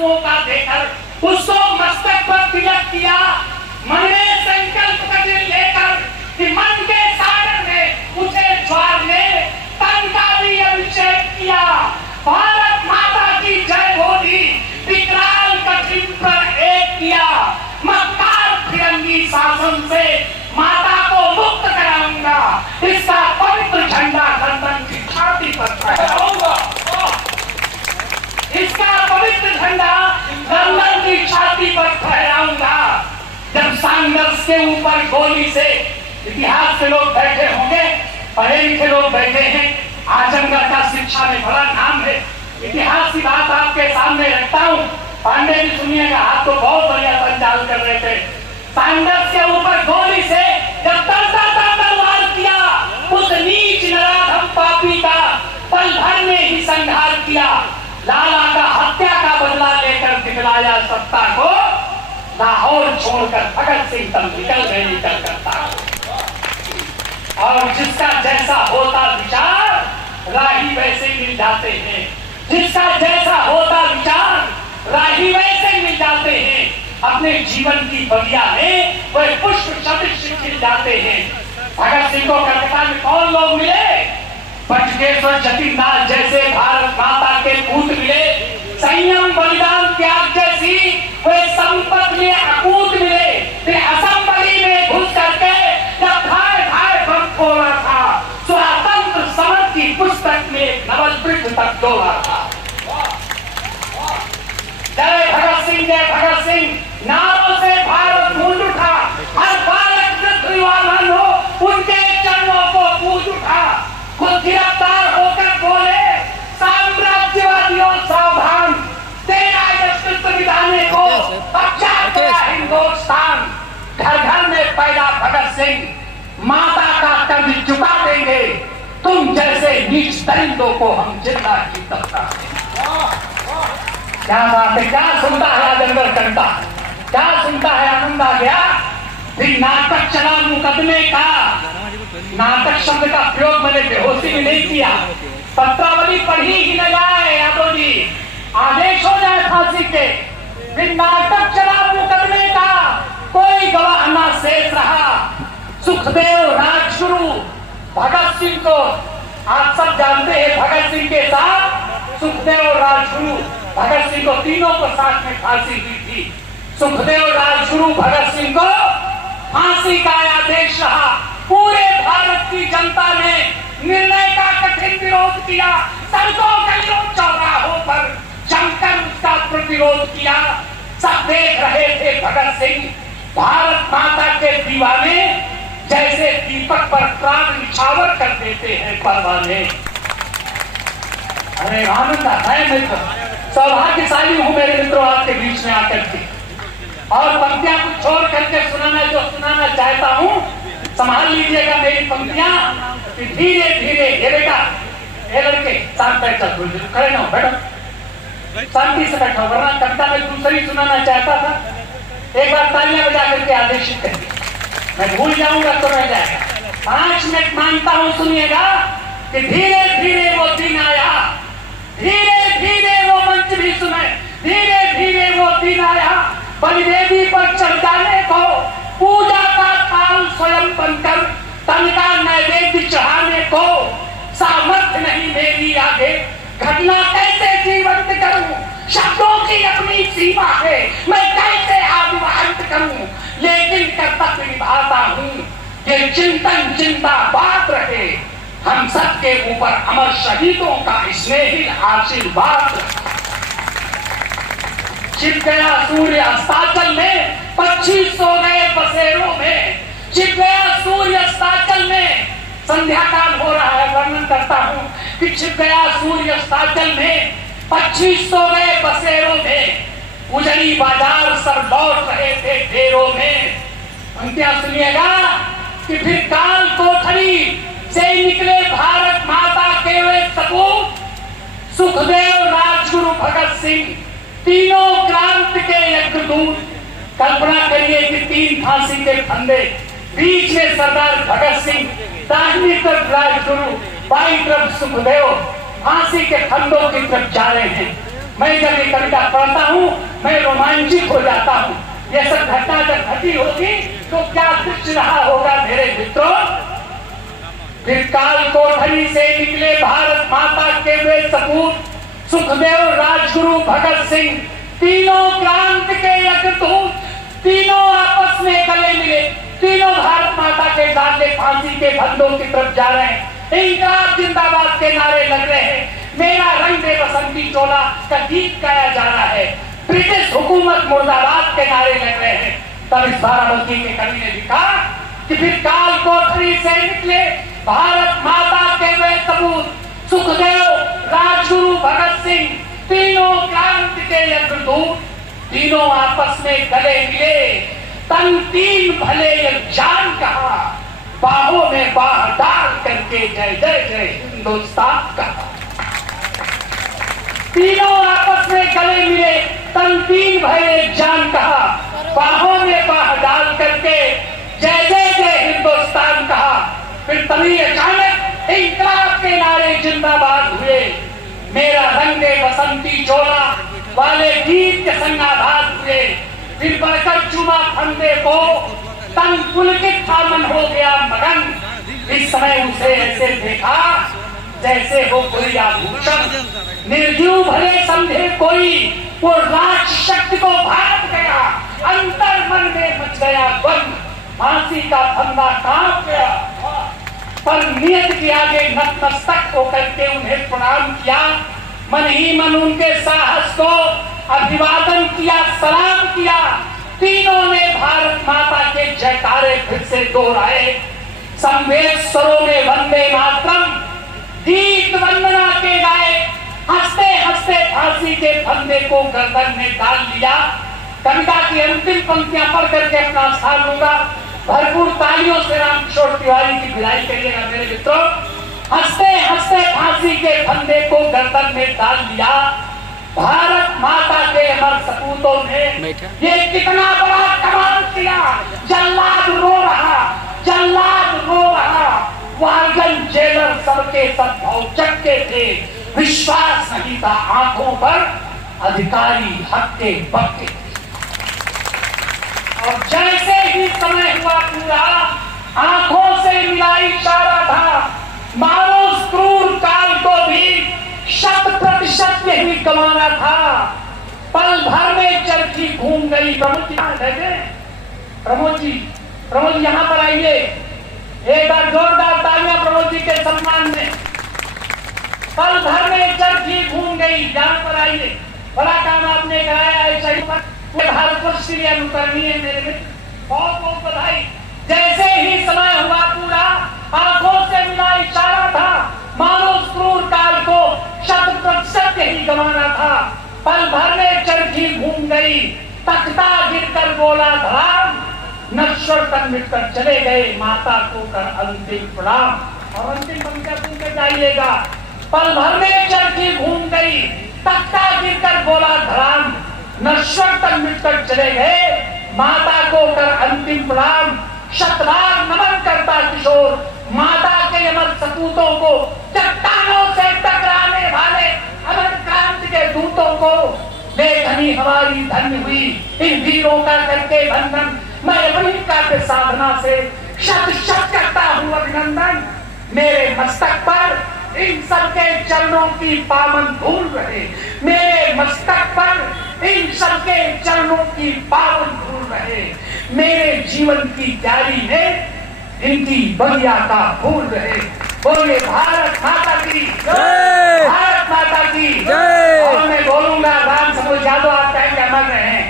का देकर उसको मस्तक पर तिलक किया, मन में संकल्प कठिन लेकर कि मन के सागर में उसे ज्वार ने तन का भी अभिषेक किया। भारत माता की जय बोली, विकराल कठिन पर एक किया। मक्कार फिरंगी शासन से माता को मुक्त कराऊंगा, इसका पवित्र झंडा गर्दन की छाती पर फहराऊंगा। इसका पवित्र झंडा गर्दन की छाती पर फहराऊंगा। जब सांगर्स के ऊपर गोली से इतिहास के लोग बैठे होंगे, पढ़े लिखे लोग बैठे हैं, आजमगढ़ का शिक्षा में बड़ा नाम है। इतिहास की बात आपके सामने रखता हूँ। पांडे जी सुनिएगा, आप तो बहुत बढ़िया संचालन कर रहे थे। सांगर्स के ऊपर गोली से जब तलवार किया, उस नीच नराधम पापी का पल भर में ही संहार किया। लाला का हत्या का बदला लेकर दिखलाया सत्ता को, लाहौर छोड़कर भगत सिंह तब निकल गए निकल करता। और जिसका जैसा होता विचार राही वैसे मिल जाते हैं, जिसका जैसा होता विचार राही वैसे मिल जाते हैं। अपने जीवन की बगिया में वह पुष्प सदृश खिल जाते हैं। भगत सिंह को कलकत्ता में कौन लोग मिले? बटुकेश्वर जतीनदास जैसे भारत माता के पूत मिले। संयम बलिदान त्याग जैसी वे संपत्ति में अकूत मिले। वे असेंबली में घुस करके जब भाई भाई बम खोला था, स्वतंत्र समर की पुस्तक में नवल वृक्ष तक डोला था। जय भगत सिंह, जय भगत सिंह नारों से भारत गूंज उठा। हर बालक वृद्ध युवा हो उनके चरणों को पूज उठा। खुद गिरफ्तार होकर बोले, साम्राज्यवादियों सावधान, तेरा यशस्व विधाने को अच्छा गया हिंदुस्तान। घर घर में पैदा भगत सिंह, माता का कर्ज चुका देंगे। तुम जैसे नीच दरिंदों को हम जिंदा ही दबका देंगे। क्या बात है, क्या सुनता है आजमगढ़ जनता, क्या सुनता है, आनंद आ गया। फिर नाटक चला मुकदमे का। नाटक शब्द का प्रयोग मैंने बेहोशी में नहीं किया। पत्रावली पढ़ी ही न जाए यादव जी, आदेश हो जाए फांसी के। फिर नाटक चला मुकदमे का, कोई गवाह ना शेष रहा। सुखदेव राजगुरु भगत सिंह को, आप सब जानते हैं, भगत सिंह के साथ सुखदेव राजगुरु भगत सिंह को, तीनों को साथ में फांसी दी थी। सुखदेव राजगुरु भगत सिंह को फांसी का आदेश रहा। पूरे भारत की जनता ने निर्णय का कठिन विरोध किया। सड़कों गलियों चौराहों पर जमकर उसका प्रतिरोध किया। सब देख रहे थे भगत सिंह भारत माता के दीवाने जैसे दीपक पर प्राण निछावर कर देते हैं परवाने। अरे आनंद आता है मित्र, सौभाग्यशाली हूं मेरे मित्रों आपके बीच में आकर के। और पंक्तियां कुछ छोड़ करके सुनाना जो सुनाना चाहता हूं, संभाल लीजिएगा मेरी पंक्तियां। धीरे धीरे गिरेगा। ये लड़के शांत बैठ जाओ, खड़े ना हो, बैठो, शांति से बैठो, वरना कविता में दूसरी सुनाना चाहता था। एक बार तालियां बजा करके आदेशित करिए, मैं भूल जाऊंगा तो रह जाएगा। 5 मिनट मांगता हूं, सुनिएगा कि धीरे धीरे वो दिन आया, धीरे धीरे वो मंच भी सुने, धीरे धीरे वो दिन आया। बलिवेदी पर चढ़ जाने को, पूजा का थाल स्वयं बनकर तन का नैवेद्य चढ़ाने को। सामर्थ्य नहीं मेरी आगे, घटना कैसे जीवंत करूं, शब्दों की अपनी सीमा है, मैं कैसे आत्मवंत करूं। लेकिन कर्तव्य निभाता हूं, ये चिंतन जिंदाबाद रहे। हम सबके ऊपर अमर शहीदों का स्नेही आशीर्वाद। छिप गया सूर्य अस्ताचल में, पक्षी सो गए बसेरों में। छिप गया सूर्य अस्ताचल में, संध्या काल हो रहा है, वर्णन करता हूँ कि छिप गया सूर्य अस्ताचल में, पक्षी सो गए बसेरों में। उजड़ी बाजार सब लौट रहे थे ढेरों में। पंक्तियां सुनिएगा कि फिर काल कोठरी से निकले भारत माता के वे सपूत, सुखदेव राजगुरु भगत सिंह, तीनों क्रांति के यज्ञदूत। कल्पना करिए कि 3 फांसी के फंदे, बीच में सरदार भगत सिंह, दाहिनी तरफ राजगुरु, बाईं तरफ सुखदेव फांसी के फंदों की तरफ जा रहे हैं। मैं जब ये कविता पढ़ता हूँ मैं रोमांचित हो जाता हूँ। ये सब घटना जब घटी होगी तो क्या दृश्य रहा होगा मेरे मित्रों। फिर काल कोठरी से निकले भारत माता के वे सपूत सुखदेव, राजगुरु, भगत सिंह, तीनों क्रांति के अग्रदूत, तीनों आपस में गले मिले, तीनों भारत माता के डाले फांसी के फंदों की तरफ जा रहे हैं। इंकलाब जिंदाबाद के नारे लग रहे हैं। मेरा रंग दे बसंती चोला का गीत गाया जा रहा है। ब्रिटिश हुकूमत मुर्दाबाद के नारे लग रहे हैं। तब इस बाराबंकी के कवि ने लिखा कि फिर काल कोठरी से निकले भारत माता के वे सबूत सुखदेव, राजगुरु, भगत सिंह, तीनों क्रांति के अग्रदूत, तीनों आपस में गले मिले, तन तीन भले एक जान कहा, बाहों में बाह डाल करके जय जय जय हिंदुस्तान कहा। तीनों आपस में गले मिले, तन तीन भले एक जान कहा, बाहों में बाह डाल करके जय जय जय हिंदुस्तान कहा। फिर तभी अचानक इंकलाब के नारे जिंदाबाद हुए। मेरा रंग दे बसंती चोला वाले गीत के संगाबाद हुए। फिर बढ़कर चुमा फंदे को, तन पुलकित था, मन हो गया मगन। इस समय उसे ऐसे देखा जैसे वो कोई आभूषण, निर्जीव भले समझे कोई, वो राज शक्ति को भाग गया, अंतर मन में मच गया बंद, फांसी का फंदा कांप गया। पर नियत के आगे नतमस्तक होकर के उन्हें प्रणाम किया, मन ही मन उनके साहस को अभिवादन किया, सलाम किया। तीनों ने भारत माता के जयकारे फिर से दोहराए। संवेद स्वरों में वंदे मातरम गीत वंदना के गाए। हंसते हंसते फांसी के फंदे को गर्दन में डाल लिया। कविता की अंतिम पंक्तियां पढ़ करके अपना स्थान लूंगा। भरपूर तालियों से रामकिशोर तिवारी की विदाई करिएगा मेरे मित्रों। हंसते हंसते फांसी के फंदे को गर्दन में डाल लिया। भारत माता के अमर सपूतों ने ये कितना बड़ा कमाल किया। जल्लाद रो रहा, जल्लाद रो रहा। वार्गन जेलर सबके सब भौचक्के थे, विश्वास नहीं था आंखों पर, अधिकारी हक्के बक्के। और जैसे ही समय हुआ पूरा, आंखों से मिला इशारा था, मानो उस क्रूर काल को भी 100% यही कमाना था। पल भर में चरखी घूम गई। प्रमोद जी कहाँ बैठे? प्रमोद जी यहाँ पर आइए। एक बार जोरदार तालियां प्रमोद जी के सम्मान में। पल भर में चरखी घूम गई, यहाँ पर आइए। बड़ा काम आपने कराया है। सही पर भारतवर्ष के लिए अनुकरणीय मेरे मित्र, बहुत बहुत बधाई। जैसे ही समय हुआ पूरा, आंखों से मिला इशारा था, मानो क्रूर काल को 100% यही गंवाना था। पल भर में चरखी घूम गई, तख्ता गिरकर बोला धड़ाम, नश्वर तक मिटकर चले गए, माता को कर अंतिम प्रणाम। और अंतिम पंक्तियां सुन के जाइएगा। पल भर में चरखी घूम गई, तख्ता गिरकर बोला धड़ाम, नश्वर तक मिटकर चले गए, माता को कर अंतिम प्रणाम। शतबार नमन करता किशोर माता के अमर सपूतों को, चट्टानों से टकराने वाले अमर क्रांति के दूतों को। लेखनी हमारी धन्य हुई इन वीरों का करके बंधन। मैं अपनी काव्य साधना से शत शत करता हूँ अभिनंदन। मेरे मस्तक पर इन सबके चरणों की पावन धूल रहे, मेरे मस्तक पर इन सबके चरणों की पावन धूल रहे। मेरे जीवन की क्यारी में इनकी बगिया का फूल रहे। बोलिए भारत माता की जय, भारत माता की जय। और मैं बोलूंगा राम समूह यादव, आप कहेंगे अमर रहे।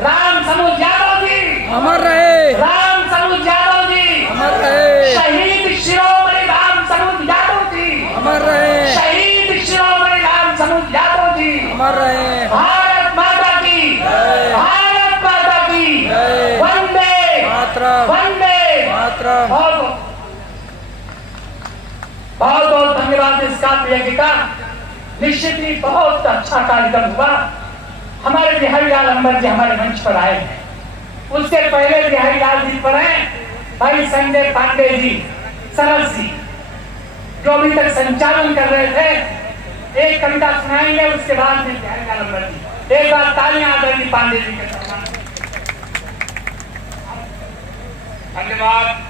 राम समूह यादव जी अमर रहे, राम समूह यादव जी अमर रहे। शहीद शिरोमणि राम समूह यादव जी अमर रहे, शहीद शिरोमणि राम समूह यादव जी अमर रहे। भारत माता की जय, भारत माता की जय। वंदे मातरम, वंदे मातरम। बहुत बहुत धन्यवाद इस काव्य यज्ञ का। निश्चित ही बहुत अच्छा कार्यक्रम हुआ। हमारे बिहारी लाल अंबर जी हमारे मंच पर आए हैं। उससे पहले बिहारी लाल जी पर हैं भाई संजय पांडे जी, सरस जी, जो अभी तक संचालन कर रहे थे। एक कविता सुनाएंगे, उसके बाद में जाएगा नंबर जी। एक बार तालियां आदरणीय पांडे जी के सम्मान। धन्यवाद।